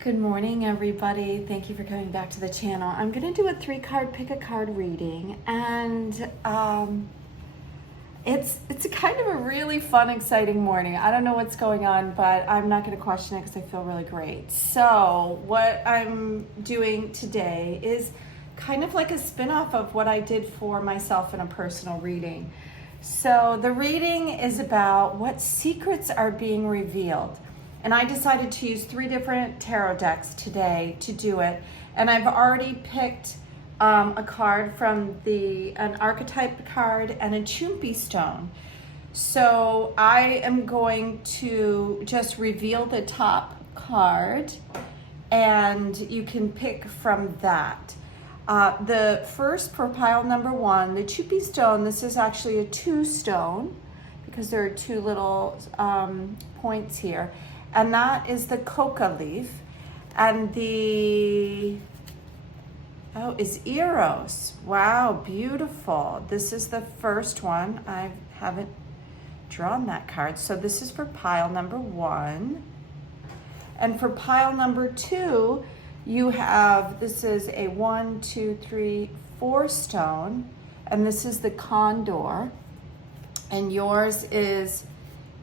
Good morning, everybody. Thank you for coming back to the channel. I'm going to do a 3-card pick a card reading, and it's a kind of a really fun, exciting morning. I don't know what's going on, but I'm not going to question it because I feel really great. So what I'm doing today is kind of like a spin-off of what I did for myself in a personal reading. So the reading is about what secrets are being revealed. And I decided to use 3 different tarot decks today to do it. And I've already picked a card from an archetype card and a chumpy stone. So I am going to just reveal the top card and you can pick from that. The first for pile number 1, the chumpy stone, this is actually a 2 stone because there are 2 little points here. And that is the coca leaf. And is Eros. Wow, beautiful. This is the first one. I haven't drawn that card. So this is for pile number 1. And for pile number 2, you have, this is a 1, 2, 3, 4 stone. And this is the condor. And yours is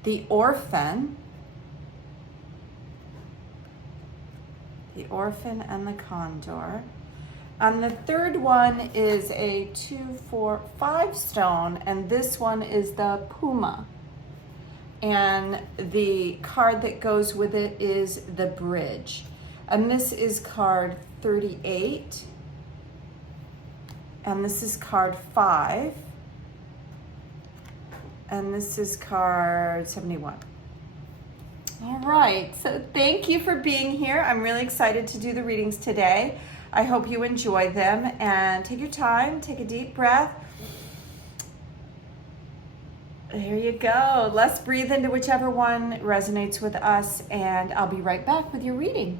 the orphan. The orphan and the condor. And the third one is a 2, 4, 5 stone, and this one is the puma. And the card that goes with it is the bridge. And this is card 38. And this is card 5. And this is card 71. All right, so thank you for being here. I'm really excited to do the readings today. I hope you enjoy them, and take your time, take a deep breath. There you go. Let's breathe into whichever one resonates with us, and I'll be right back with your reading.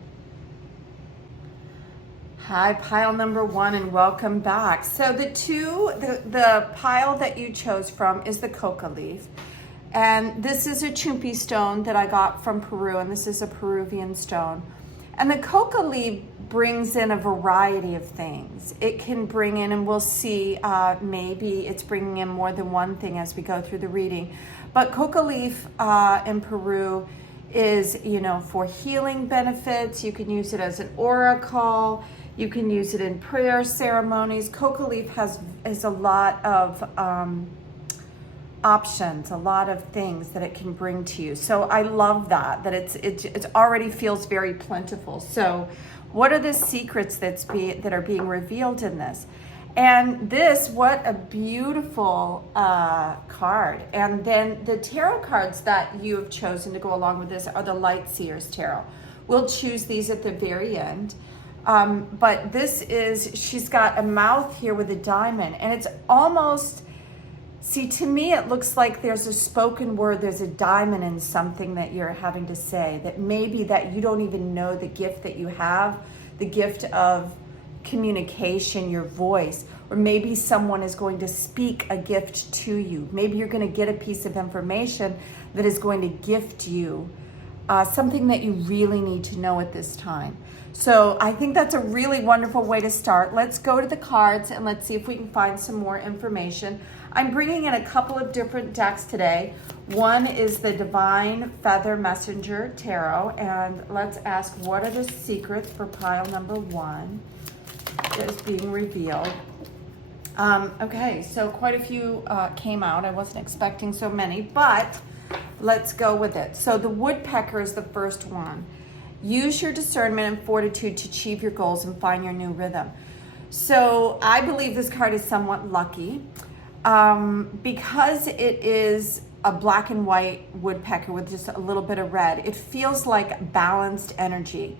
Hi, pile number 1, and welcome back. So the pile that you chose from is the coca leaf. And this is a chumpy stone that I got from Peru, and this is a Peruvian stone. And the coca leaf brings in a variety of things. It can bring in, and we'll see, maybe it's bringing in more than one thing as we go through the reading. But coca leaf in Peru is, for healing benefits. You can use it as an oracle. You can use it in prayer ceremonies. Coca leaf has a lot of options, a lot of things that it can bring to you. So I love that it already feels very plentiful. So what are the secrets that are being revealed in this? And this, what a beautiful card. And then the tarot cards that you have chosen to go along with this are the Light Seers Tarot. We'll choose these at the very end. But this is, she's got a mouth here with a diamond, and it's almost, see, to me, it looks like there's a spoken word, there's a diamond in something that you're having to say, that maybe that you don't even know the gift that you have, the gift of communication, your voice, or maybe someone is going to speak a gift to you. Maybe you're going to get a piece of information that is going to gift you something that you really need to know at this time. So I think that's a really wonderful way to start. Let's go to the cards and let's see if we can find some more information. I'm bringing in a couple of different decks today. One is the Divine Feather Messenger Tarot, and let's ask, what are the secrets for pile number 1 that is being revealed? Okay, so quite a few came out. I wasn't expecting so many, but let's go with it. So the woodpecker is the first one. Use your discernment and fortitude to achieve your goals and find your new rhythm. So I believe this card is somewhat lucky because it is a black and white woodpecker with just a little bit of red. It feels like balanced energy.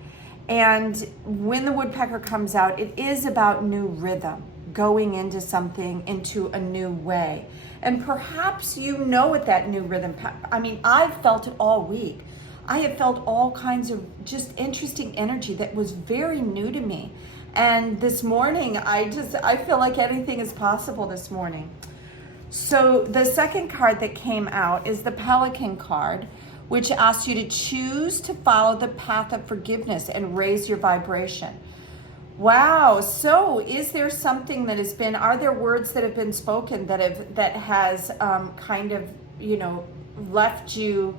And when the woodpecker comes out, it is about new rhythm, going into something, into a new way. And perhaps you know what that new rhythm, I mean, I've felt it all week. I have felt all kinds of just interesting energy that was very new to me. And this morning, I feel like anything is possible this morning. So the second card that came out is the Pelican card, which asks you to choose to follow the path of forgiveness and raise your vibration. Wow. So is there something that has been, are there words that have been spoken that has kind of, left you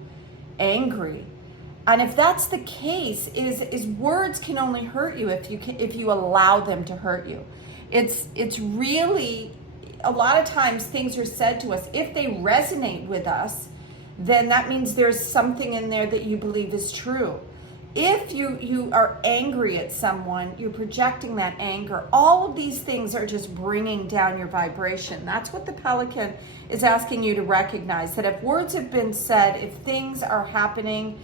angry? And if that's the case, is words can only hurt you if you allow them to hurt you. It's really, a lot of times things are said to us. If they resonate with us, then that means there's something in there that you believe is true. If you are angry at someone, you're projecting that anger. All of these things are just bringing down your vibration. That's what the pelican is asking you to recognize, that if words have been said, if things are happening,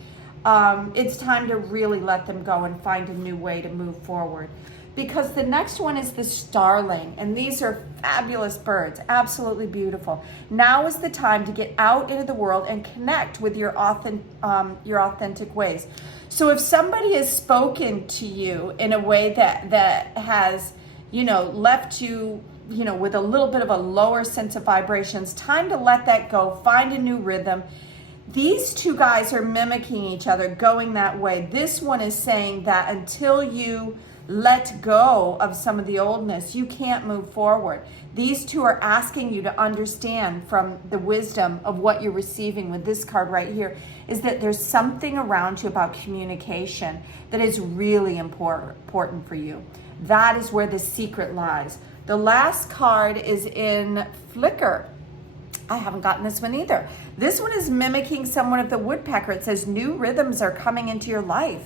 it's time to really let them go and find a new way to move forward. Because the next one is the starling, and these are fabulous birds, absolutely beautiful. Now is the time to get out into the world and connect with your authentic ways. So if somebody has spoken to you in a way that has, left you, with a little bit of a lower sense of vibrations, time to let that go, find a new rhythm. These two guys are mimicking each other, going that way. This one is saying that until you let go of some of the oldness, you can't move forward. These two are asking you to understand from the wisdom of what you're receiving with this card right here, is that there's something around you about communication that is really important for you. That is where the secret lies. The last card is in Flicker. I haven't gotten this one either. This one is mimicking someone of the woodpecker. It says new rhythms are coming into your life.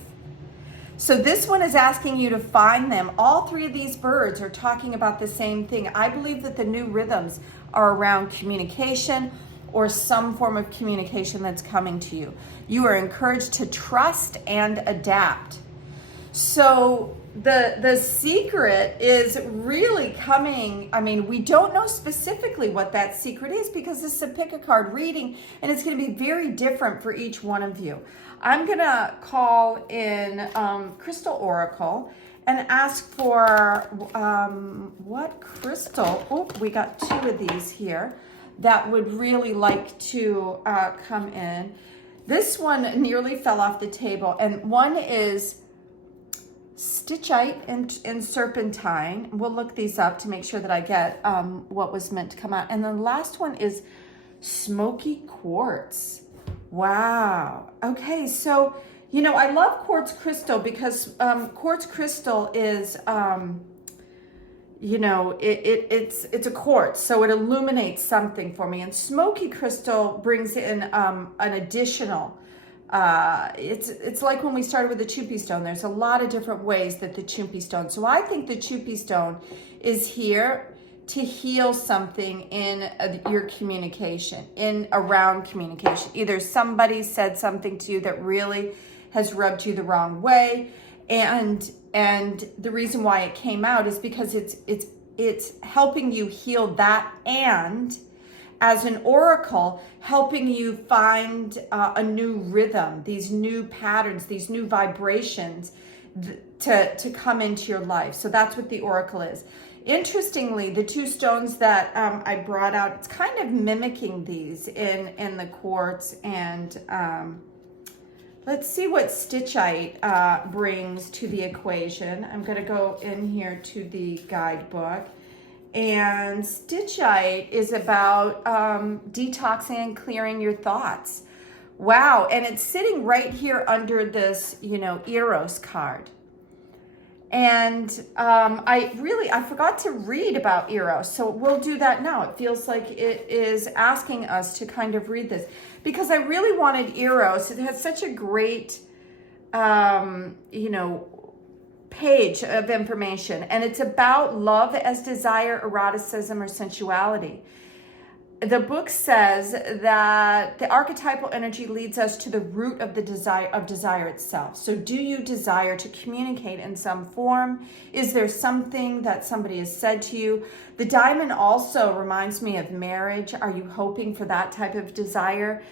So this one is asking you to find them. All three of these birds are talking about the same thing. I believe that the new rhythms are around communication or some form of communication that's coming to you. You are encouraged to trust and adapt. So the secret is really coming. I mean, we don't know specifically what that secret is because this is a pick a card reading, and it's going to be very different for each one of you. I'm going to call in Crystal Oracle and ask for what crystal, we got two of these here, that would really like to come in. This one nearly fell off the table, and one is Stitchite and Serpentine. We'll look these up to make sure that I get what was meant to come out. And the last one is Smoky Quartz. Wow. Okay, so, I love quartz crystal because quartz crystal is, it's a quartz, so it illuminates something for me. And smoky crystal brings in an additional, it's like when we started with the Chupi stone. There's a lot of different ways that the Chupi stone. So I think the Chupi stone is here to heal something in your communication, around communication. Either somebody said something to you that really has rubbed you the wrong way, and the reason why it came out is because it's helping you heal that, and as an oracle, helping you find a new rhythm, these new patterns, these new vibrations to come into your life. So that's what the oracle is. Interestingly, the two stones that I brought out, it's kind of mimicking these in the quartz. And let's see what Stitchite brings to the equation. I'm going to go in here to the guidebook. And Stitchite is about detoxing and clearing your thoughts. Wow. And it's sitting right here under this, Eros card. And I forgot to read about Eros, so we'll do that now. It feels like it is asking us to kind of read this because I really wanted Eros. It has such a great, page of information, and it's about love as desire, eroticism, or sensuality. The book says that the archetypal energy leads us to the root of the desire itself. So do you desire to communicate in some form? Is there something that somebody has said to you? The diamond also reminds me of marriage. Are you hoping for that type of desire?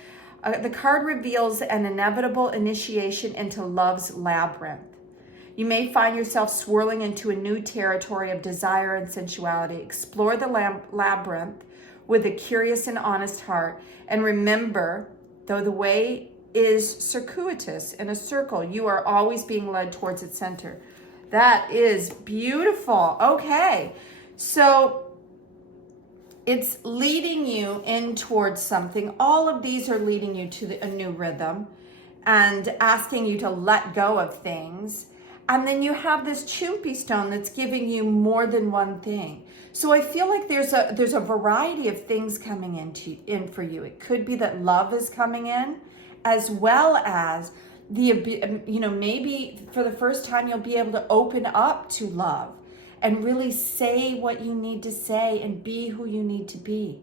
The card reveals an inevitable initiation into love's labyrinth. You may find yourself swirling into a new territory of desire and sensuality. Explore the labyrinth with a curious and honest heart. And remember, though the way is circuitous, in a circle. You are always being led towards its center. That is beautiful. Okay, so it's leading you in towards something. All of these are leading you to a new rhythm and asking you to let go of things. And then you have this chumpy stone that's giving you more than one thing. So I feel like there's a variety of things coming in for you. It could be that love is coming in, as well as maybe for the first time you'll be able to open up to love and really say what you need to say and be who you need to be.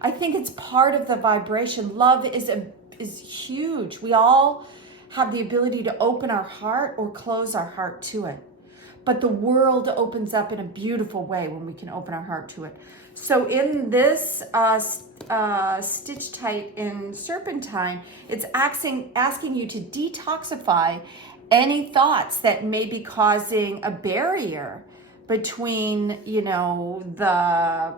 I think it's part of the vibration. Love is huge. We all have the ability to open our heart or close our heart to it. But the world opens up in a beautiful way when we can open our heart to it. So in this stitch tight in Serpentine, it's asking you to detoxify any thoughts that may be causing a barrier between, the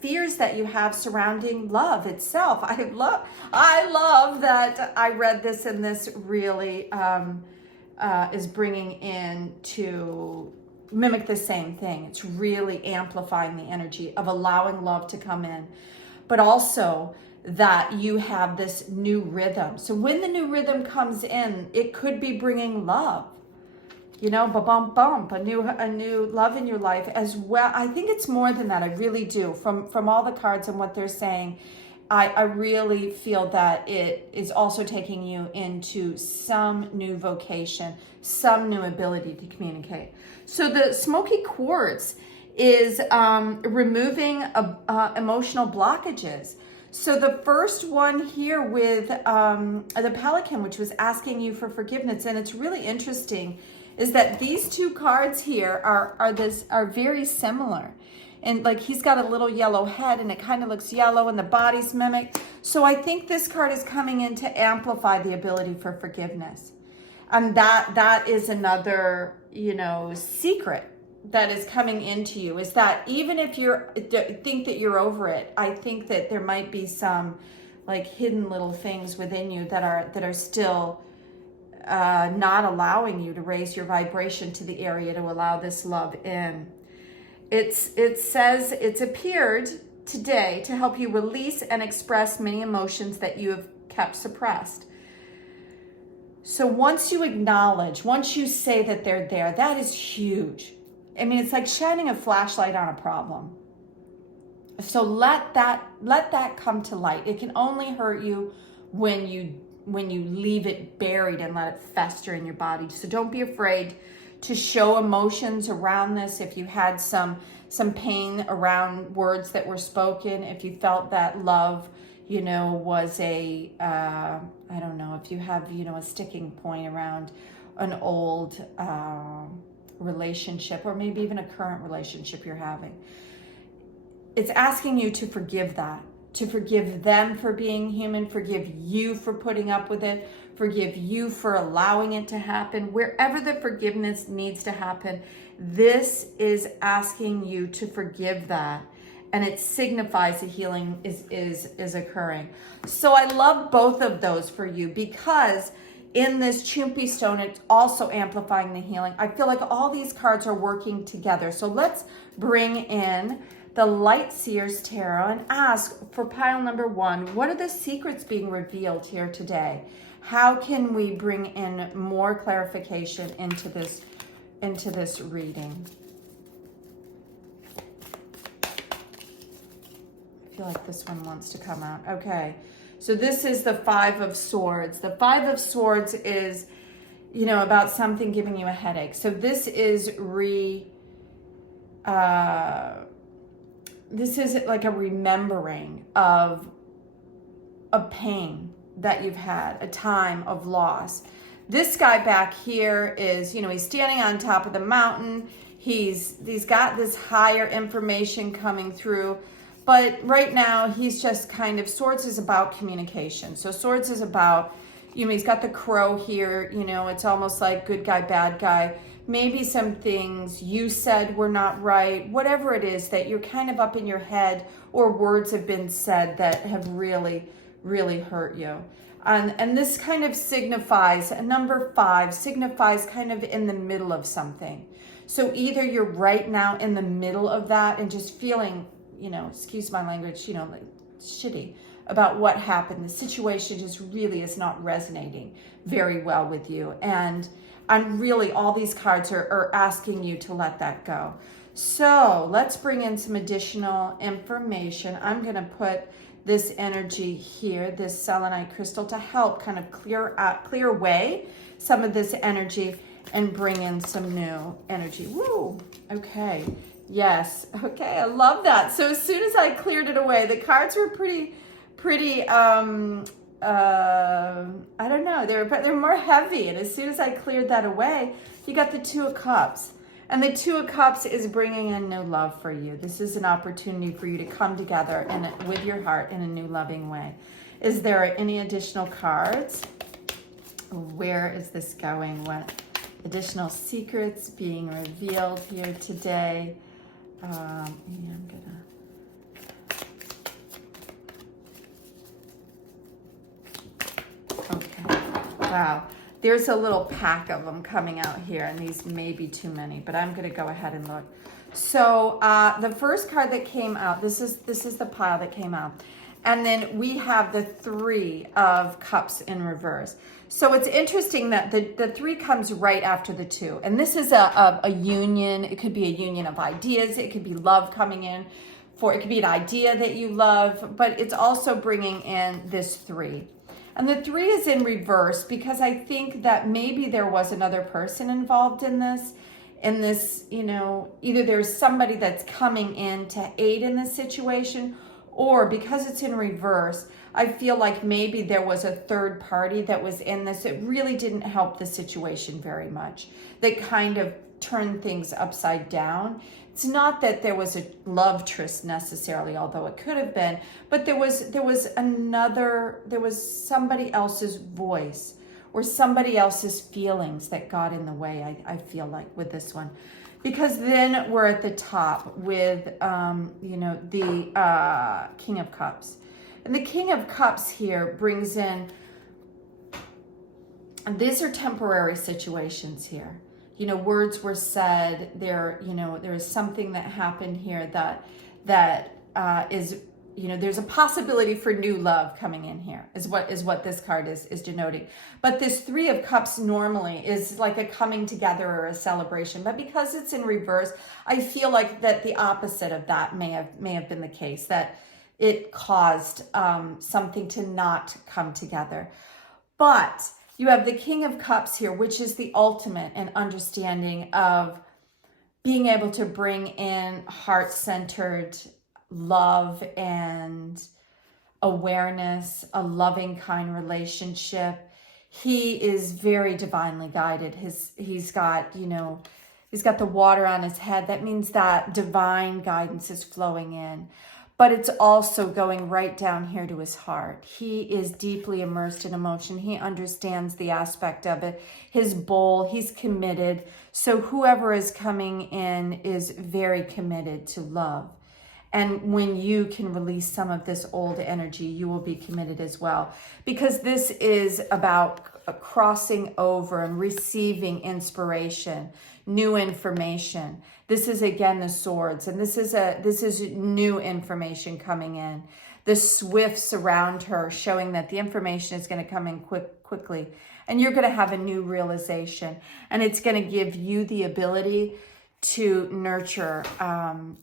fears that you have surrounding love itself. I love that I read this, and this really is bringing in to mimic the same thing. It's really amplifying the energy of allowing love to come in, but also that you have this new rhythm. So when the new rhythm comes in, it could be bringing love, ba-bump, bump, a new love in your life as well. I think it's more than that. I really do. From all the cards and what they're saying, I really feel that it is also taking you into some new vocation, some new ability to communicate. So the smoky quartz is removing emotional blockages. So the first one here with the pelican, which was asking you for forgiveness, and it's really interesting, is that these two cards here are very similar. And like he's got a little yellow head and it kind of looks yellow and the body's mimicked. So I think this card is coming in to amplify the ability for forgiveness. And that is another, secret that is coming into you, is that even if think that you're over it, I think that there might be some like hidden little things within you that are still not allowing you to raise your vibration to the area to allow this love in. It says it's appeared today to help you release and express many emotions that you have kept suppressed. So once you acknowledge, once you say that they're there, that is huge. I mean, it's like shining a flashlight on a problem. So let that come to light. It can only hurt you when you leave it buried and let it fester in your body. So don't be afraid to show emotions around this. If you had some pain around words that were spoken, if you felt that love, was a, I don't know, if you have, a sticking point around an old relationship, or maybe even a current relationship you're having. It's asking you to forgive that, to forgive them for being human, forgive you for putting up with it, forgive you for allowing it to happen. Wherever the forgiveness needs to happen, this is asking you to forgive that, and it signifies the healing is occurring. So I love both of those for you, because in this Chumpy stone, it's also amplifying the healing. I feel like all these cards are working together. So let's bring in the Light Seers Tarot and ask for pile number 1, what are the secrets being revealed here today? How can we bring in more clarification into this reading? I feel like this one wants to come out. Okay, so this is the 5 of Swords. The 5 of Swords is, about something giving you a headache. So this is this is like a remembering of a pain that you've had, a time of loss. This guy back here is, he's standing on top of the mountain. He's got this higher information coming through, but right now he's just kind of, Swords is about communication. So Swords is about, he's got the crow here, it's almost like good guy, bad guy. Maybe some things you said were not right, whatever it is that you're kind of up in your head, or words have been said that have really, really hurt you. And this kind of signifies, number 5 signifies kind of in the middle of something. So either you're right now in the middle of that and just feeling, excuse my language, like shitty about what happened. The situation just really is not resonating very well with you. And really all these cards are asking you to let that go. So let's bring in some additional information. I'm going to put this energy here, this selenite crystal, to help kind of clear away some of this energy and bring in some new energy. Woo! Okay. Yes. Okay. I love that. So as soon as I cleared it away, the cards were pretty, I don't know, they're more heavy. And as soon as I cleared that away, you got the 2 of Cups. And the 2 of Cups is bringing in new love for you. This is an opportunity for you to come together with your heart in a new loving way. Is there any additional cards? Where is this going? What additional secrets being revealed here today? I'm gonna... Okay. Wow. There's a little pack of them coming out here, and these may be too many, but I'm going to go ahead and look. So the first card that came out, this is the pile that came out. And then we have the 3 of Cups in reverse. So it's interesting that the 3 comes right after the 2. And this is a union. It could be a union of ideas. It could be love coming in. It could be an idea that you love, but it's also bringing in this 3. And the 3 is in reverse because I think that maybe there was another person involved in this, either there's somebody that's coming in to aid in this situation, or because it's in reverse, I feel like maybe there was a third party that was in this. It really didn't help the situation very much. That kind of turned things upside down. It's not that there was a love tryst necessarily, although it could have been, but there was somebody else's voice or somebody else's feelings that got in the way, I feel like, with this one. Because then we're at the top with, the King of Cups. And the King of Cups here brings in, these are temporary situations here. Words were said, there is something that happened here that is, there's a possibility for new love coming in here, is what this card is denoting. But this 3 of Cups normally is like a coming together or a celebration. But because it's in reverse, I feel like that the opposite of that may have been the case, that it caused something to not come together. But you have the King of Cups here, which is the ultimate in understanding of being able to bring in heart-centered love and awareness, a loving kind relationship. He is very divinely guided. He's got the water on his head. That means that divine guidance is flowing in. But it's also going right down here to his heart. He is deeply immersed in emotion. He understands the aspect of it. His bowl, he's committed. So whoever is coming in is very committed to love. And when you can release some of this old energy, you will be committed as well. Because this is about crossing over and receiving inspiration, new information. This is again the swords, and this is new information coming in. The swifts around her showing that the information is going to come in quickly, and you're going to have a new realization, and it's going to give you the ability to nurture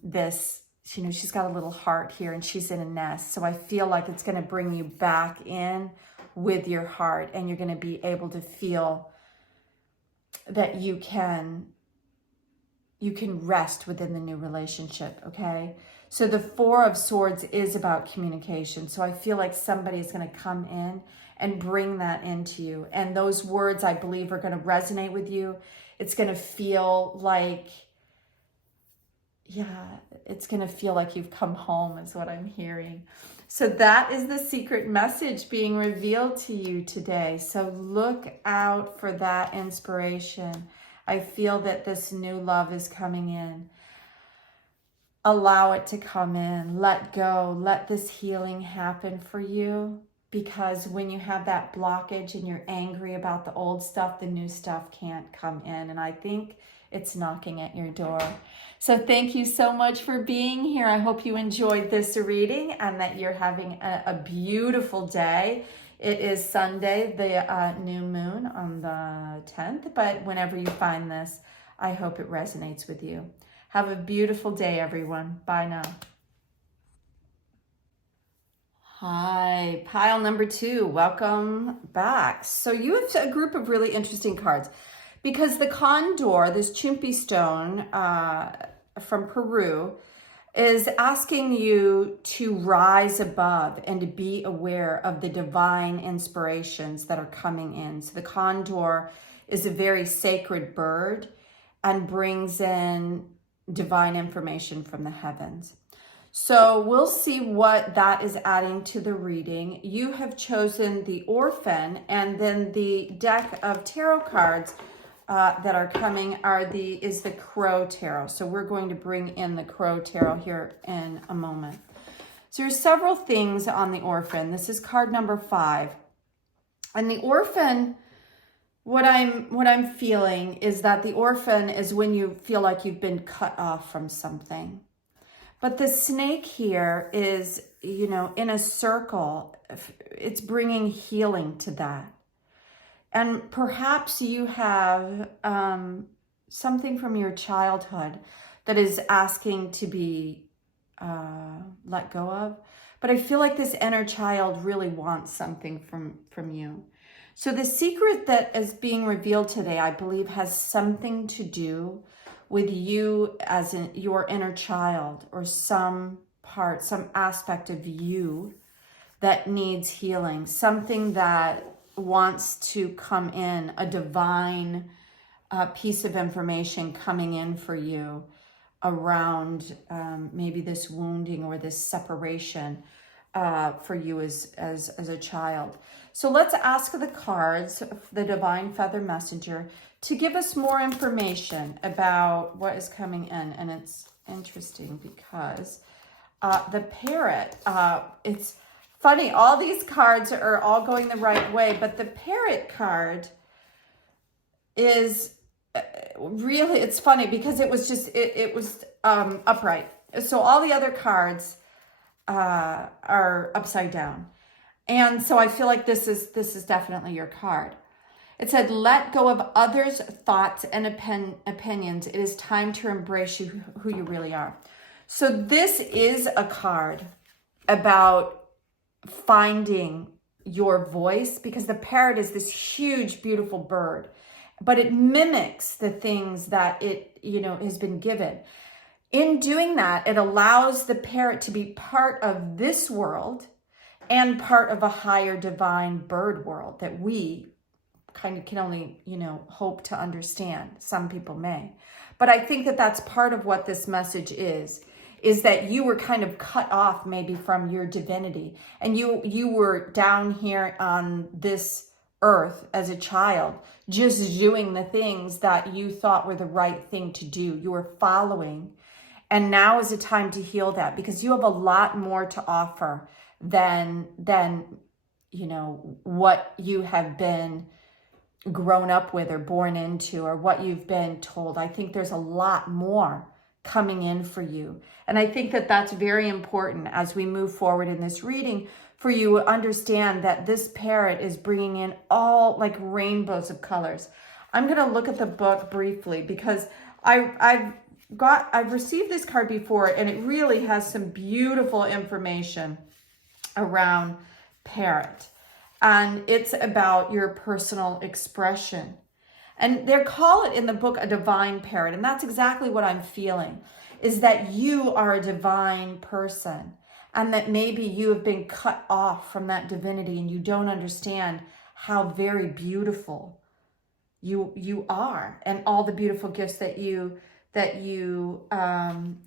this. She's got a little heart here, and she's in a nest. So I feel like it's going to bring you back in with your heart, and you're going to be able to feel that you can rest within the new relationship, okay? So the 4 of Swords is about communication. So I feel like somebody is going to come in and bring that into you. And those words, I believe, are going to resonate with you. It's going to feel like, it's going to feel like you've come home is what I'm hearing. So that is the secret message being revealed to you today. So look out for that inspiration. I feel that this new love is coming in. Allow it to come in. Let go. Let this healing happen for you. because when you have that blockage and you're angry about the old stuff, the new stuff can't come in. And I think it's knocking at your door. So thank you so much for being here. I hope you enjoyed this reading and that you're having a beautiful day. It is Sunday, the new moon on the 10th, but whenever you find this, I hope it resonates with you. Have a beautiful day, everyone. Bye now. Hi, pile number 2. Welcome back. So you have a group of really interesting cards because the condor, this chumpi stone from Peru, is asking you to rise above and to be aware of the divine inspirations that are coming in. So the condor is a very sacred bird and brings in divine information from the heavens. So we'll see what that is adding to the reading. You have chosen the orphan, and then the deck of tarot cards that are coming is the Crow Tarot. So we're going to bring in the Crow Tarot here in a moment. So there's several things on the orphan. This is card number 5. And the orphan, what I'm feeling is that the orphan is when you feel like you've been cut off from something. But the snake here is, in a circle. It's bringing healing to that. And perhaps you have something from your childhood that is asking to be let go of. But I feel like this inner child really wants something from you. So the secret that is being revealed today, I believe, has something to do with you as your inner child, or some aspect of you that needs healing, something that wants to come in, a divine piece of information coming in for you around maybe this wounding or this separation for you as a child. So let's ask the cards, the Divine Feather Messenger, to give us more information about what is coming in. And it's interesting because the parrot, it's funny, all these cards are all going the right way, but the parrot card is really, it's funny because it was upright. So all the other cards are upside down. And so I feel like this is definitely your card. It said, let go of others' thoughts and opinions. It is time to embrace who you really are. So this is a card about finding your voice, because the parrot is this huge, beautiful bird, but it mimics the things that it, has been given. In doing that, it allows the parrot to be part of this world and part of a higher divine bird world that we kind of can only, hope to understand. Some people may. But I think that that's part of what this message is that you were kind of cut off maybe from your divinity. And you were down here on this earth as a child, just doing the things that you thought were the right thing to do. You were following. And now is a time to heal that, because you have a lot more to offer than what you have been grown up with or born into, or what you've been told. I think there's a lot more coming in for you. And I think that that's very important as we move forward in this reading, for you to understand that this parrot is bringing in all like rainbows of colors. I'm going to look at the book briefly because I've received this card before, and it really has some beautiful information around parrot. And it's about your personal expression. And they call it in the book a divine parrot. And that's exactly what I'm feeling, is that you are a divine person, and that maybe you have been cut off from that divinity and you don't understand how very beautiful you are, and all the beautiful gifts that you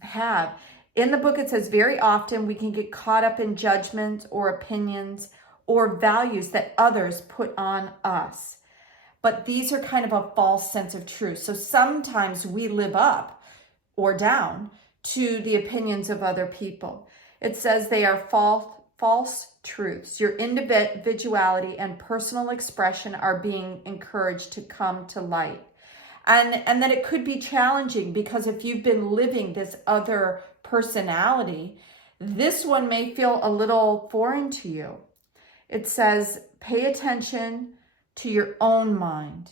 have. In the book, it says very often we can get caught up in judgments or opinions or values that others put on us. But these are kind of a false sense of truth. So sometimes we live up or down to the opinions of other people. It says they are false truths. Your individuality and personal expression are being encouraged to come to light. And that it could be challenging because if you've been living this other personality, this one may feel a little foreign to you. It says, pay attention to your own mind.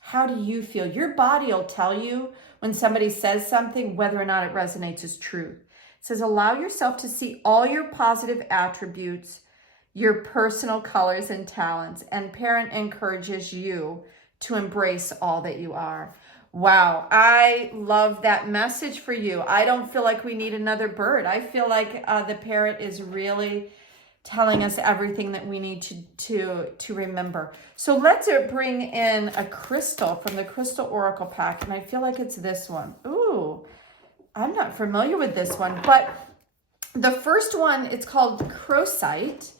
How do you feel? Your body will tell you when somebody says something, whether or not it resonates as truth. It says, allow yourself to see all your positive attributes, your personal colors and talents, and parent encourages you to embrace all that you are. Wow, I love that message for you. I don't feel like we need another bird. I feel like the parrot is really telling us everything that we need to remember. So let's bring in a crystal from the Crystal Oracle pack, and I feel like it's this one. Ooh, I'm not familiar with this one, but the first one, it's called Crocite.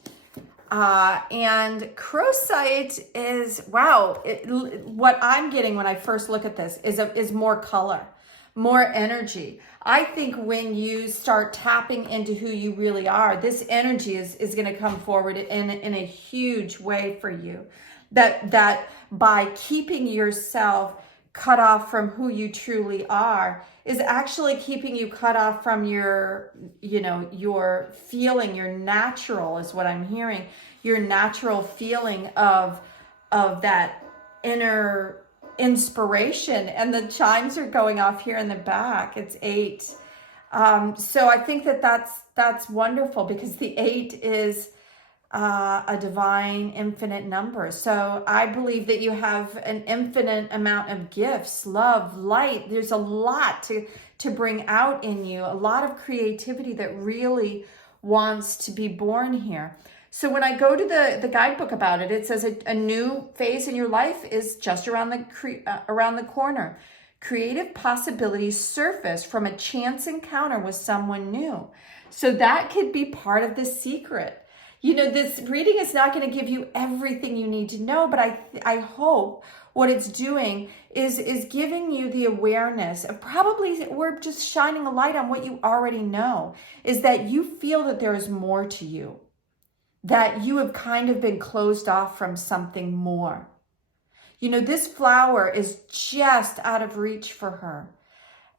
And Crocite is, wow, what I'm getting when I first look at this is more color, more energy. I think when you start tapping into who you really are, this energy is going to come forward in a huge way for you. That by keeping yourself cut off from who you truly are is actually keeping you cut off from your feeling, your natural is what I'm hearing, your natural feeling of that inner inspiration. And the chimes are going off here in the back. It's 8. So I think that's wonderful because the 8 is a divine infinite number. So I believe that you have an infinite amount of gifts, love, light. There's a lot to bring out in you, a lot of creativity that really wants to be born here. So when I go to the guidebook about it, it says a new phase in your life is just around the corner. Creative possibilities surface from a chance encounter with someone new. So that could be part of the secret. You know, this reading is not going to give you everything you need to know, but I hope what it's doing is giving you the awareness of, probably we're just shining a light on what you already know, is that you feel that there is more to you, that you have kind of been closed off from something more. You know, this flower is just out of reach for her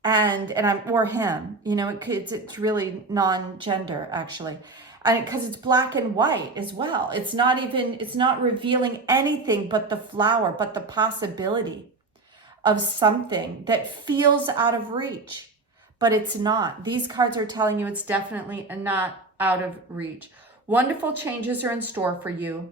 or him. You know, it's really non-gender actually. And because it's black and white as well. It's not revealing anything but the flower, but the possibility of something that feels out of reach, but it's not. These cards are telling you it's definitely not out of reach. Wonderful changes are in store for you,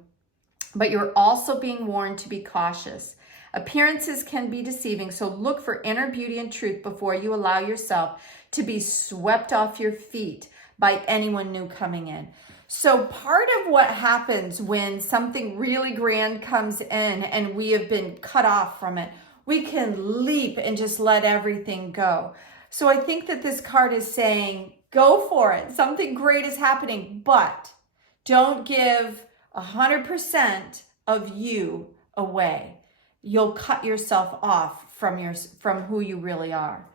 but you're also being warned to be cautious. Appearances can be deceiving, so look for inner beauty and truth before you allow yourself to be swept off your feet by anyone new coming in. So part of what happens when something really grand comes in and we have been cut off from it, we can leap and just let everything go. So I think that this card is saying, go for it. Something great is happening, but don't give 100% of you away. You'll cut yourself off from who you really are.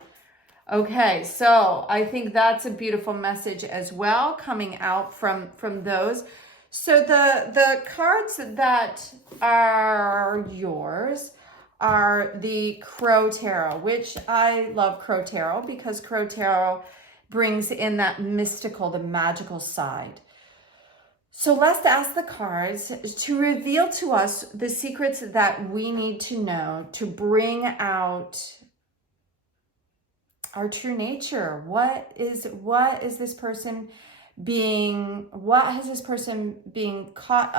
Okay, so I think that's a beautiful message as well coming out from those. So the cards that are yours are the Crow Tarot, which I love Crow Tarot because Crow Tarot brings in that mystical, the magical side. So let's ask the cards to reveal to us the secrets that we need to know to bring out our true nature. What has this person being caught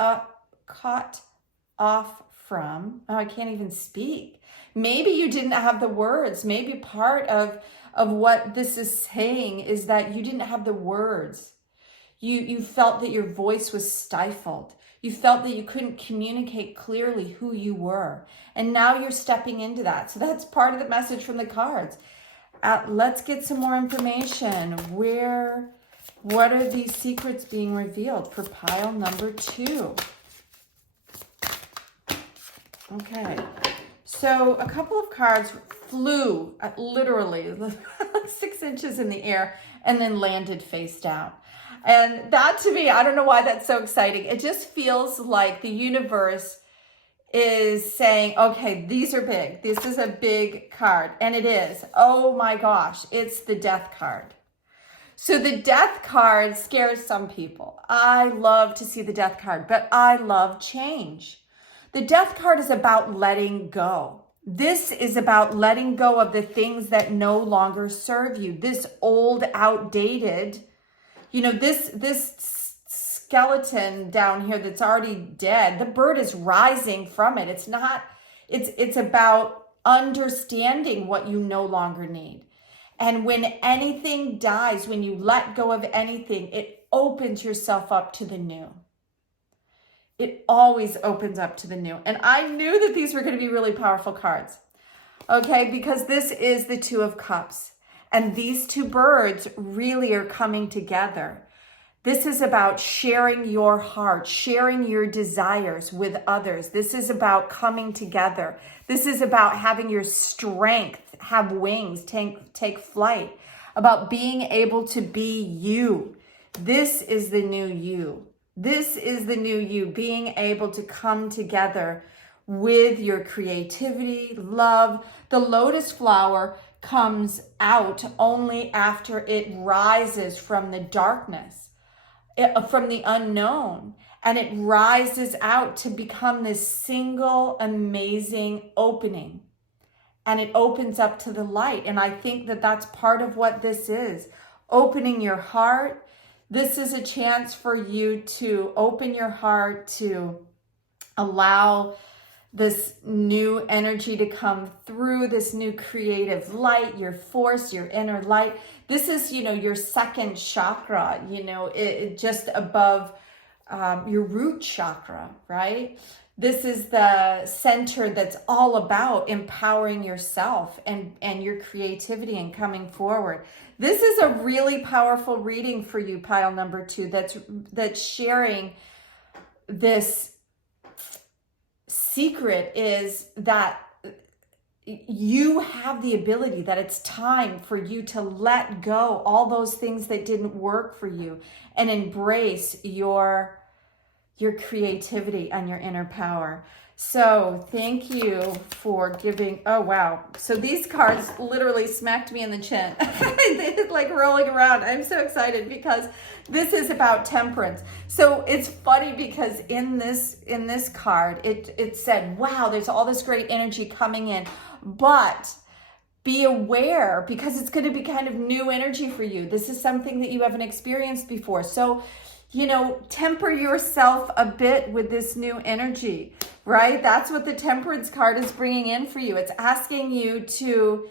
off from? Oh, I can't even speak. Maybe you didn't have the words. Maybe part of what this is saying is that you didn't have the words. You felt that your voice was stifled. You felt that you couldn't communicate clearly who you were. And now you're stepping into that. So that's part of the message from the cards. Let's get some more information. What are these secrets being revealed for pile number 2? Okay, so a couple of cards flew literally 6 inches in the air and then landed face down. And that to me, I don't know why that's so exciting. It just feels like the universe is saying, okay, these are big. This is a big card. And it is. Oh my gosh, it's the Death card. So the Death card scares some people. I love to see the Death card, but I love change. The Death card is about letting go. This is about letting go of the things that no longer serve you. This old, outdated, this skeleton down here that's already dead, the bird is rising from it. It's about understanding what you no longer need. And when anything dies, when you let go of anything, it opens yourself up to the new. It always opens up to the new. And I knew that these were going to be really powerful cards. Okay, because this is the Two of Cups. And these two birds really are coming together. This is about sharing your heart, sharing your desires with others. This is about coming together. This is about having your strength have wings, take flight, about being able to be you. This is the new you. This is the new you, being able to come together with your creativity, love. The lotus flower comes out only after it rises from the darkness, from the unknown, and it rises out to become this single amazing opening. And it opens up to the light. And I think that that's part of what this is. Opening your heart. This is a chance for you to open your heart, to allow this new energy to come through, this new creative light, your force, your inner light. This is, your second chakra, it just above your root chakra, right? This is the center that's all about empowering yourself and your creativity and coming forward. This is a really powerful reading for you, pile number 2, that's sharing this secret, is that you have the ability, that it's time for you to let go all those things that didn't work for you and embrace your creativity and your inner power. So thank you for giving. Oh, wow. So these cards literally smacked me in the chin. They're like rolling around. I'm so excited because this is about temperance. So it's funny because in this card, it said, wow, there's all this great energy coming in, but be aware because it's going to be kind of new energy for you. This is something that you haven't experienced before. So temper yourself a bit with this new energy, right? That's what the temperance card is bringing in for you. It's asking you to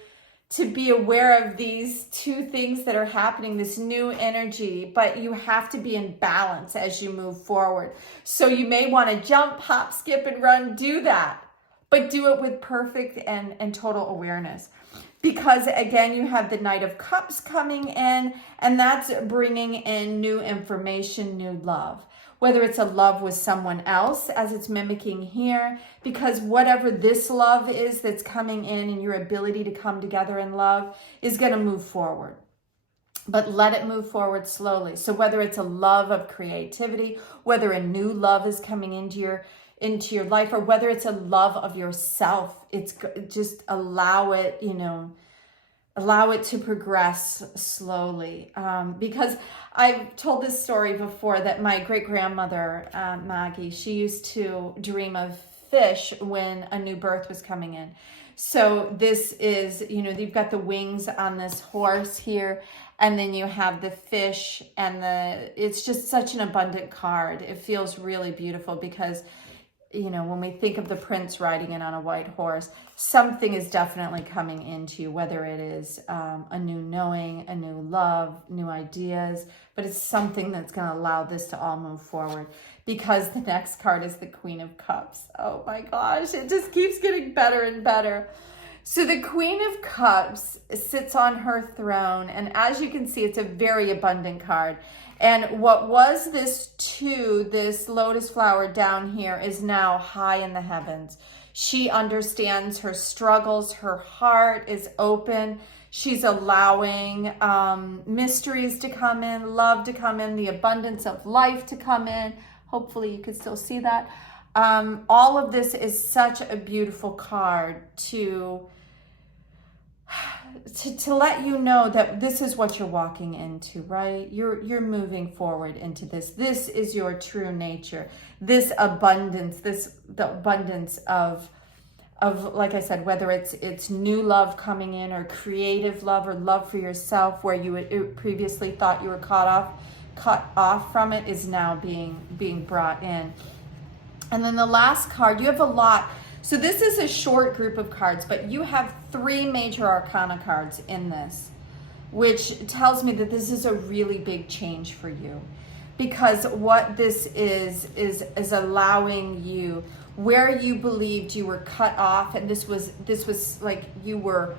be aware of these two things that are happening, this new energy, but you have to be in balance as you move forward. So you may want to jump, hop, skip, and run, do that, but do it with perfect and total awareness. Because again, you have the Knight of Cups coming in, and that's bringing in new information, new love. Whether it's a love with someone else, as it's mimicking here, because whatever this love is that's coming in and your ability to come together in love is going to move forward. But let it move forward slowly. So whether it's a love of creativity, whether a new love is coming into your life, or whether it's a love of yourself, it's just allow it to progress slowly. Because I've told this story before that my great-grandmother, Maggie, she used to dream of fish when a new birth was coming in. So this is, you've got the wings on this horse here, and then you have the fish, and it's just such an abundant card. It feels really beautiful because when we think of the prince riding in on a white horse, something is definitely coming into you, whether it is a new knowing, a new love, new ideas, but it's something that's going to allow this to all move forward, because the next card is the Queen of Cups. Oh my gosh, it just keeps getting better and better. So the Queen of Cups sits on her throne, and as you can see, it's a very abundant card. And what was this lotus flower down here is now high in the heavens. She understands her struggles. Her heart is open. She's allowing mysteries to come in, love to come in, the abundance of life to come in. Hopefully you can still see that. All of this is such a beautiful card to let you know that this is what you're walking into, right? You're moving forward into this. This is your true nature. This abundance, the abundance of like I said, whether it's new love coming in, or creative love, or love for yourself, where you previously thought you were cut off from it, is now being brought in. And then the last card, you have a lot. So this is a short group of cards, but you have 3 major arcana cards in this, which tells me that this is a really big change for you. Because what this is allowing you, where you believed you were cut off, and this was like you were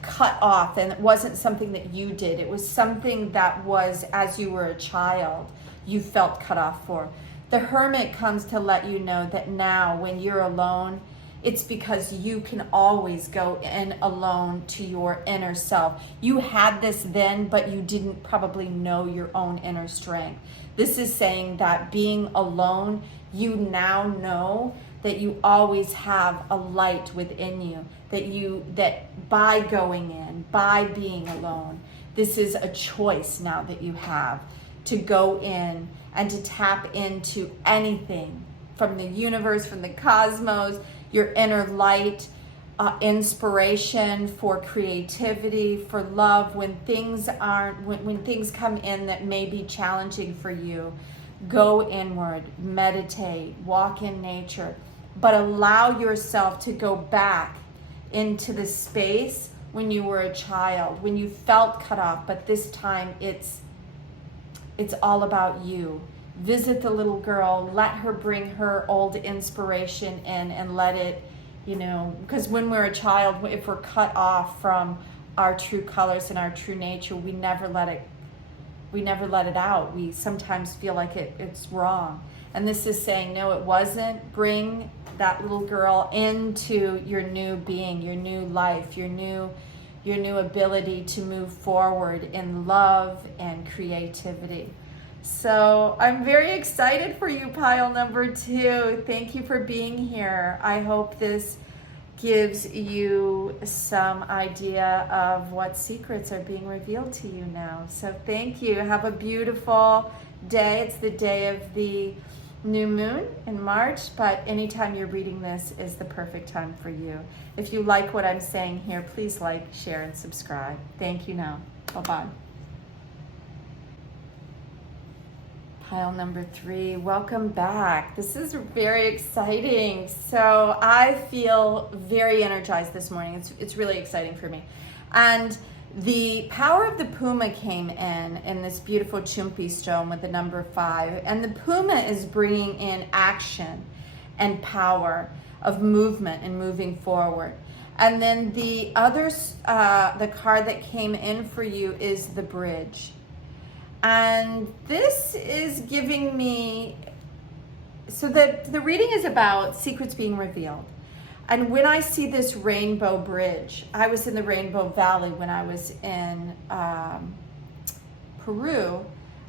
cut off, and it wasn't something that you did. It was something that was, as you were a child, you felt cut off for. The Hermit comes to let you know that now when you're alone, it's because you can always go in alone to your inner self. You had this then, but you didn't probably know your own inner strength. This is saying that being alone, you now know that you always have a light within you, that by going in, by being alone, this is a choice now that you have to go in and to tap into anything from the universe, from the cosmos, your inner light, inspiration for creativity, for love. When things come in that may be challenging for you, go inward, meditate, walk in nature, but allow yourself to go back into the space when you were a child, when you felt cut off, but this time it's all about you. Visit the little girl, let her bring her old inspiration in, and let it, because when we're a child, if we're cut off from our true colors and our true nature, we never let it out. We sometimes feel like it's wrong. And this is saying, no, it wasn't. Bring that little girl into your new being, your new life, your new ability to move forward in love and creativity. So I'm very excited for you, pile number 2. Thank you for being here. I hope this gives you some idea of what secrets are being revealed to you now. So thank you. Have a beautiful day. It's the day of the new moon in March, but anytime you're reading this is the perfect time for you. If you like what I'm saying here, please like, share, and subscribe. Thank you now. Bye-bye. Pile number 3, welcome back. This is very exciting. So I feel very energized this morning. It's really exciting for me. And the power of the Puma came in this beautiful Chumpi stone with the number 5. And the Puma is bringing in action and power of movement and moving forward. And then the other, the card that came in for you is the Bridge. And this is giving me, so that the reading is about secrets being revealed. And when I see this rainbow bridge, I was in the Rainbow Valley when I was in Peru,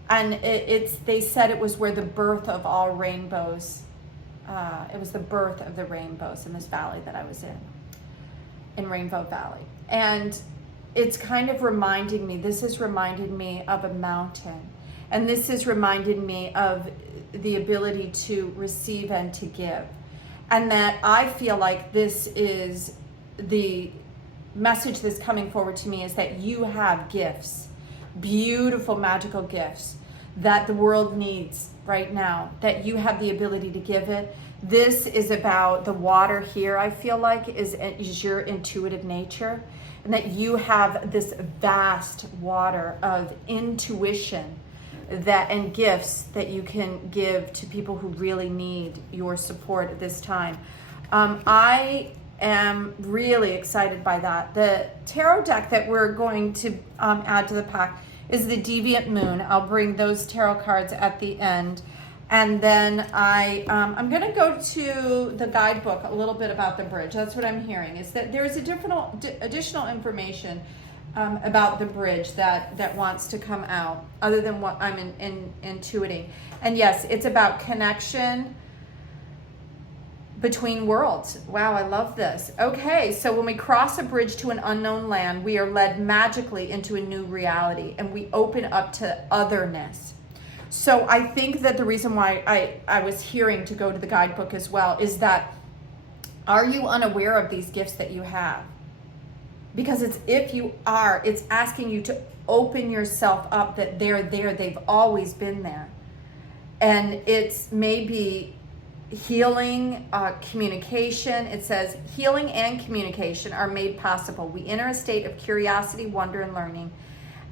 and they said it was where the birth of all rainbows, it was the birth of the rainbows in this valley that I was in Rainbow Valley. And it's kind of reminding me, this has reminded me of a mountain. And this has reminded me of the ability to receive and to give. And that I feel like this is the message that's coming forward to me, is that you have gifts, beautiful, magical gifts that the world needs right now, that you have the ability to give it. This is about the water here, I feel like, is your intuitive nature. And that you have this vast water of intuition and gifts that you can give to people who really need your support at this time. I am really excited by that. The tarot deck that we're going to add to the pack is the Deviant Moon. I'll bring those tarot cards at the end. And then I'm going to go to the guidebook a little bit about the bridge. That's what I'm hearing, is that there's additional information about the bridge that wants to come out, other than what I'm intuiting. And yes, it's about connection between worlds. Wow, I love this. Okay, so when we cross a bridge to an unknown land, we are led magically into a new reality, and we open up to otherness. So I think that the reason why I was hearing to go to the guidebook as well is that, are you unaware of these gifts that you have? Because if you are, it's asking you to open yourself up, that they're there, they've always been there. And it's maybe healing, communication. It says healing and communication are made possible. We enter a state of curiosity, wonder, and learning.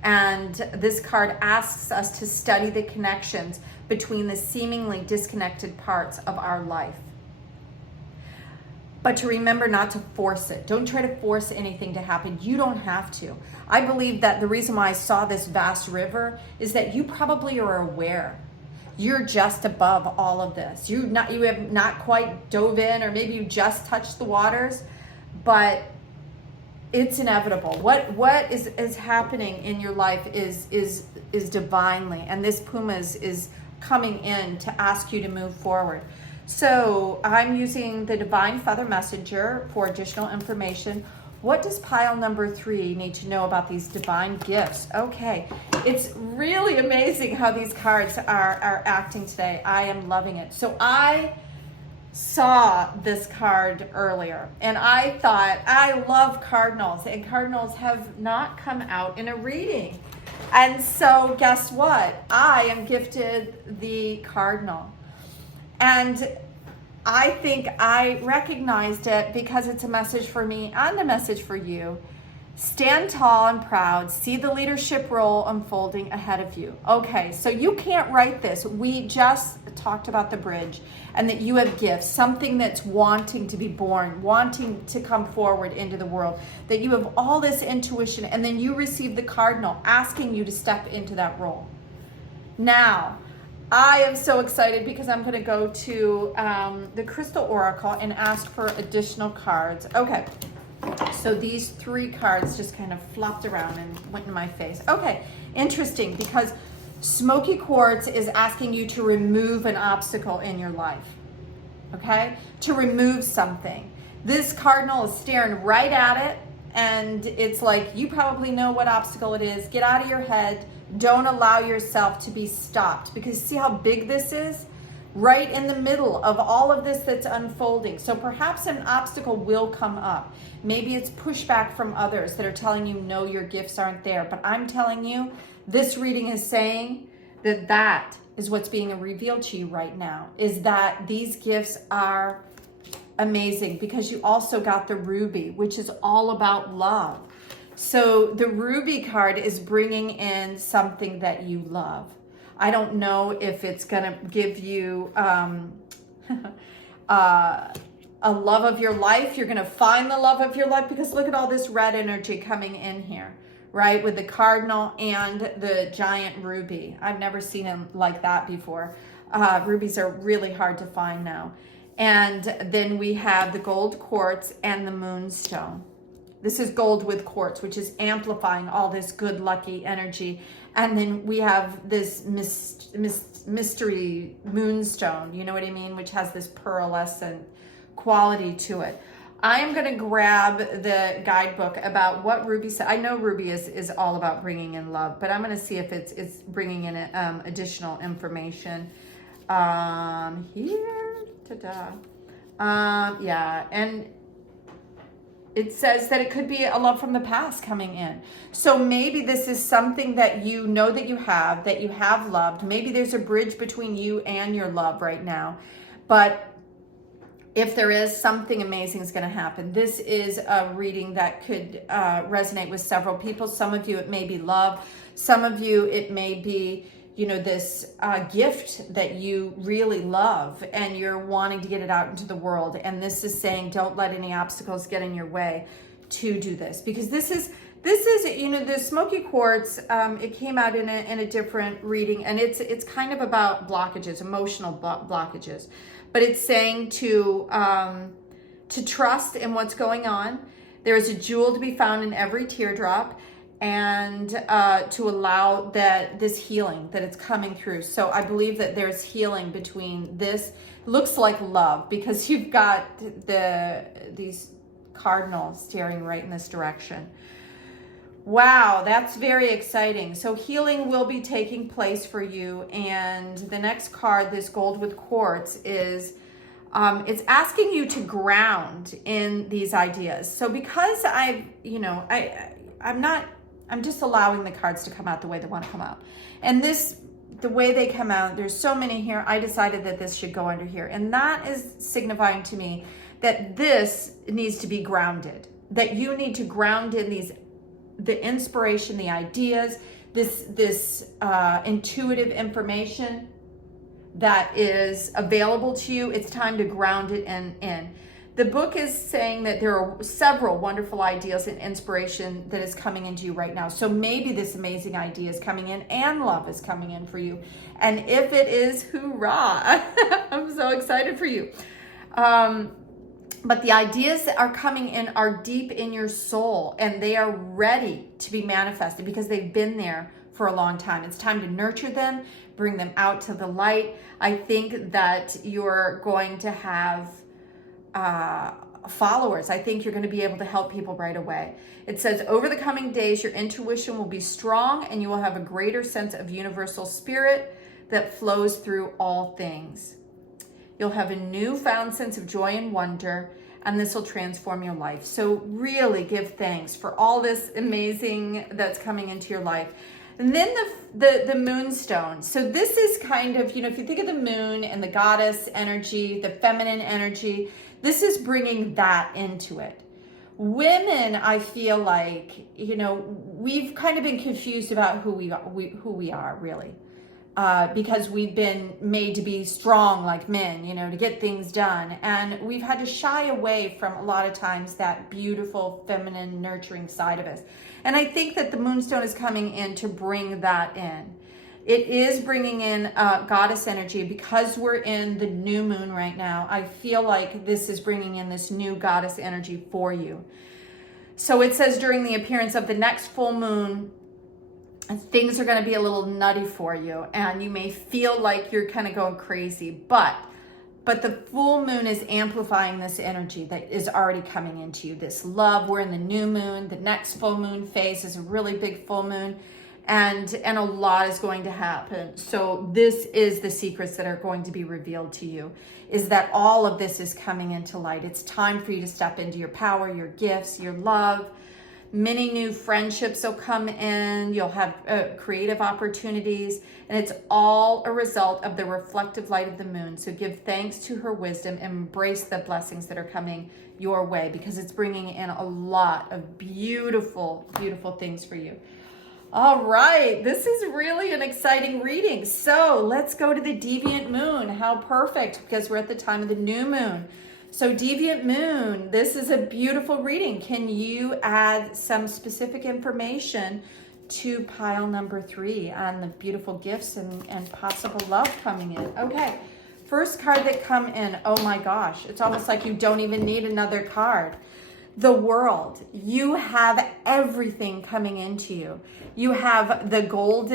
And this card asks us to study the connections between the seemingly disconnected parts of our life. But to remember not to force it. Don't try to force anything to happen. You don't have to. I believe that the reason why I saw this vast river is that you probably are aware. You're just above all of this. You have not quite dove in, or maybe you just touched the waters, but it's inevitable. What is happening in your life is divinely, and this Puma is coming in to ask you to move forward. So I'm using the Divine Feather Messenger for additional information. What does pile number 3 need to know about these divine gifts? Okay, it's really amazing how these cards are acting today. I am loving it. So I saw this card earlier, and I thought, I love cardinals, and cardinals have not come out in a reading. And so guess what? I am gifted the cardinal. And I think I recognized it because it's a message for me and a message for you. Stand tall and proud. See the leadership role unfolding ahead of you. Okay, so you can't write this. We just talked about the bridge, and that you have gifts, something that's wanting to be born, wanting to come forward into the world, that you have all this intuition, and then you receive the cardinal asking you to step into that role. Now, I am so excited because I'm going to go to the Crystal Oracle and ask for additional cards. Okay, so these 3 cards just kind of flopped around and went in my face. Okay, interesting, because Smoky Quartz is asking you to remove an obstacle in your life, okay? To remove something. This cardinal is staring right at it, and it's like, you probably know what obstacle it is. Get out of your head. Don't allow yourself to be stopped, because see how big this is? Right in the middle of all of this that's unfolding. So perhaps an obstacle will come up. Maybe it's pushback from others that are telling you, no, your gifts aren't there. But I'm telling you, this reading is saying that that is what's being revealed to you right now, is that these gifts are amazing, because you also got the ruby, which is all about love. So the ruby card is bringing in something that you love. I don't know if it's going to give you a love of your life. You're going to find the love of your life, because look at all this red energy coming in here, right? With the cardinal and the giant ruby. I've never seen them like that before. Rubies are really hard to find now. And then we have the gold quartz and the moonstone. This is gold with quartz, which is amplifying all this good, lucky energy. And then we have this mystery moonstone, you know what I mean? Which has this pearlescent quality to it. I am going to grab the guidebook about what Ruby said. I know Ruby is all about bringing in love, but I'm going to see if it's bringing in additional information. Here, ta-da. Yeah, and it says that it could be a love from the past coming in. So maybe this is something that you know that you have loved. Maybe there's a bridge between you and your love right now. But if there is, something amazing is going to happen. This is a reading that could resonate with several people. Some of you, it may be love. Some of you, it may be, you know, this gift that you really love and you're wanting to get it out into the world. And this is saying, don't let any obstacles get in your way to do this. Because this is, you know, the smoky quartz, it came out in a different reading, and it's kind of about blockages, emotional blockages. But it's saying to trust in what's going on. There is a jewel to be found in every teardrop. and to allow this healing that it's coming through. So I believe that there's healing between this. Looks like love, because you've got these cardinals staring right in this direction. Wow, that's very exciting. So healing will be taking place for you. And the next card, this gold with quartz, is it's asking you to ground in these ideas. So because I'm just allowing the cards to come out the way they want to come out. And the way they come out, there's so many here, I decided that this should go under here. And that is signifying to me that this needs to be grounded, that you need to ground in the inspiration, the ideas, this intuitive information that is available to you. It's time to ground it in. The book is saying that there are several wonderful ideas and inspiration that is coming into you right now. So maybe this amazing idea is coming in and love is coming in for you. And if it is, hoorah! I'm so excited for you. But the ideas that are coming in are deep in your soul, and they are ready to be manifested because they've been there for a long time. It's time to nurture them, bring them out to the light. I think that you're going to have followers. I think you're going to be able to help people right away. It says, over the coming days, your intuition will be strong and you will have a greater sense of universal spirit that flows through all things. You'll have a newfound sense of joy and wonder, and this will transform your life. So really give thanks for all this amazing that's coming into your life. And then the moonstone. So this is kind of, if you think of the moon and the goddess energy, the feminine energy, this is bringing that into it. Women, I feel like, we've kind of been confused about who we are really. Because we've been made to be strong like men, to get things done. And we've had to shy away from a lot of times that beautiful, feminine, nurturing side of us. And I think that the moonstone is coming in to bring that in. It is bringing in goddess energy because we're in the new moon right now. I feel like this is bringing in this new goddess energy for you. So it says during the appearance of the next full moon, things are going to be a little nutty for you, and you may feel like you're kind of going crazy, but the full moon is amplifying this energy that is already coming into you. This love, we're in the new moon. The next full moon phase is a really big full moon, and a lot is going to happen. So this is the secrets that are going to be revealed to you, is that all of this is coming into light. It's time for you to step into your power, your gifts, your love. Many new friendships will come in. You'll have creative opportunities, and it's all a result of the reflective light of the moon. So give thanks to her wisdom and embrace the blessings that are coming your way, because it's bringing in a lot of beautiful, beautiful things for you. All right, this is really an exciting reading. So let's go to the Deviant Moon. How perfect, because we're at the time of the new moon. So Deviant Moon, this is a beautiful reading. Can you add some specific information to pile number 3 on the beautiful gifts and possible love coming in? Okay, first card that come in, oh my gosh, it's almost like you don't even need another card. The World. You have everything coming into you. You have the gold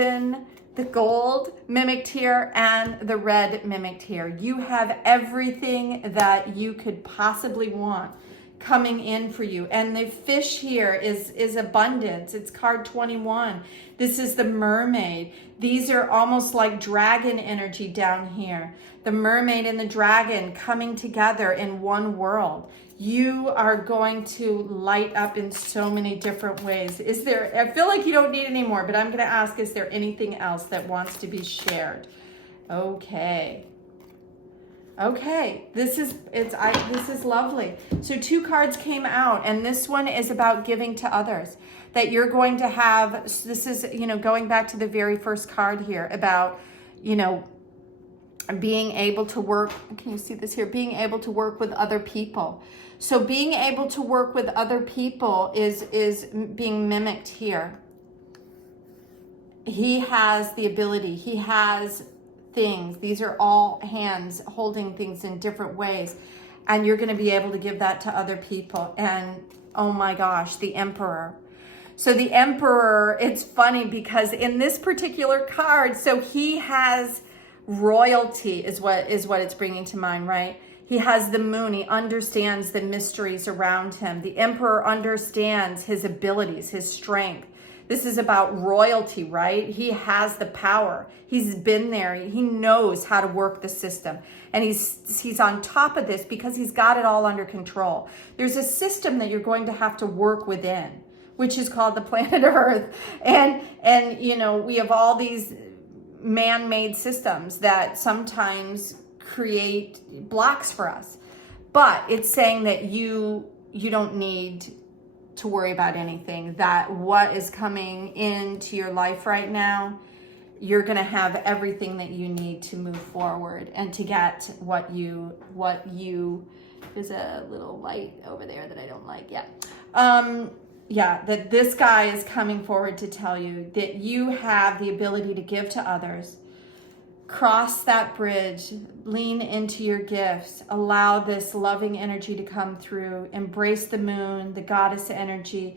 mimicked here and the red mimicked here. You have everything that you could possibly want coming in for you. And the fish here is abundance. It's card 21. This is the mermaid. These are almost like dragon energy down here. The mermaid and the dragon coming together in one world. You are going to light up in so many different ways. I feel like you don't need any more, but I'm going to ask, is there anything else that wants to be shared? Okay. This is lovely. So 2 cards came out, and this one is about giving to others. That you're going to have, this is, going back to the very first card here about, being able to work, can you see this here? Being able to work with other people. So being able to work with other people is being mimicked here. He has the ability, he has things. These are all hands holding things in different ways. And you're going to be able to give that to other people. And oh my gosh, the Emperor. So the Emperor, it's funny because in this particular card, so he has royalty is what it's bringing to mind, right? He has the moon. He understands the mysteries around him. The Emperor understands his abilities, his strength. This is about royalty, right? He has the power. He's been there. He knows how to work the system. And he's on top of this because he's got it all under control. There's a system that you're going to have to work within, which is called the planet Earth. And you know, we have all these man-made systems that sometimes create blocks for us. But it's saying that you don't need to worry about anything, that what is coming into your life right now, you're going to have everything that you need to move forward and to get what you there's a little light over there that I don't like. That this guy is coming forward to tell you that you have the ability to give to others. Cross that bridge, lean into your gifts, allow this loving energy to come through, embrace the moon, the goddess energy,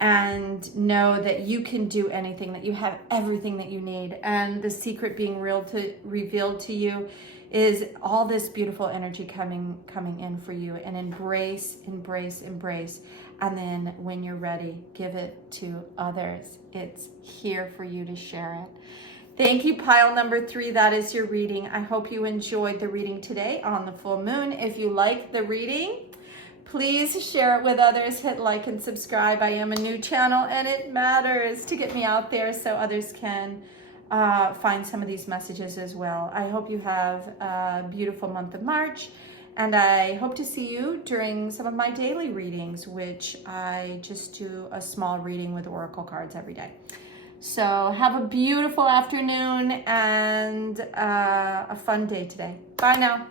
and know that you can do anything, that you have everything that you need. And the secret being revealed to you is all this beautiful energy coming in for you. And embrace. And then when you're ready, give it to others. It's here for you to share it. Thank you, pile number 3. That is your reading. I hope you enjoyed the reading today on the full moon. If you like the reading, please share it with others. Hit like and subscribe. I am a new channel and it matters to get me out there so others can find some of these messages as well. I hope you have a beautiful month of March, and I hope to see you during some of my daily readings, which I just do a small reading with oracle cards every day. So have a beautiful afternoon and a fun day today. Bye now.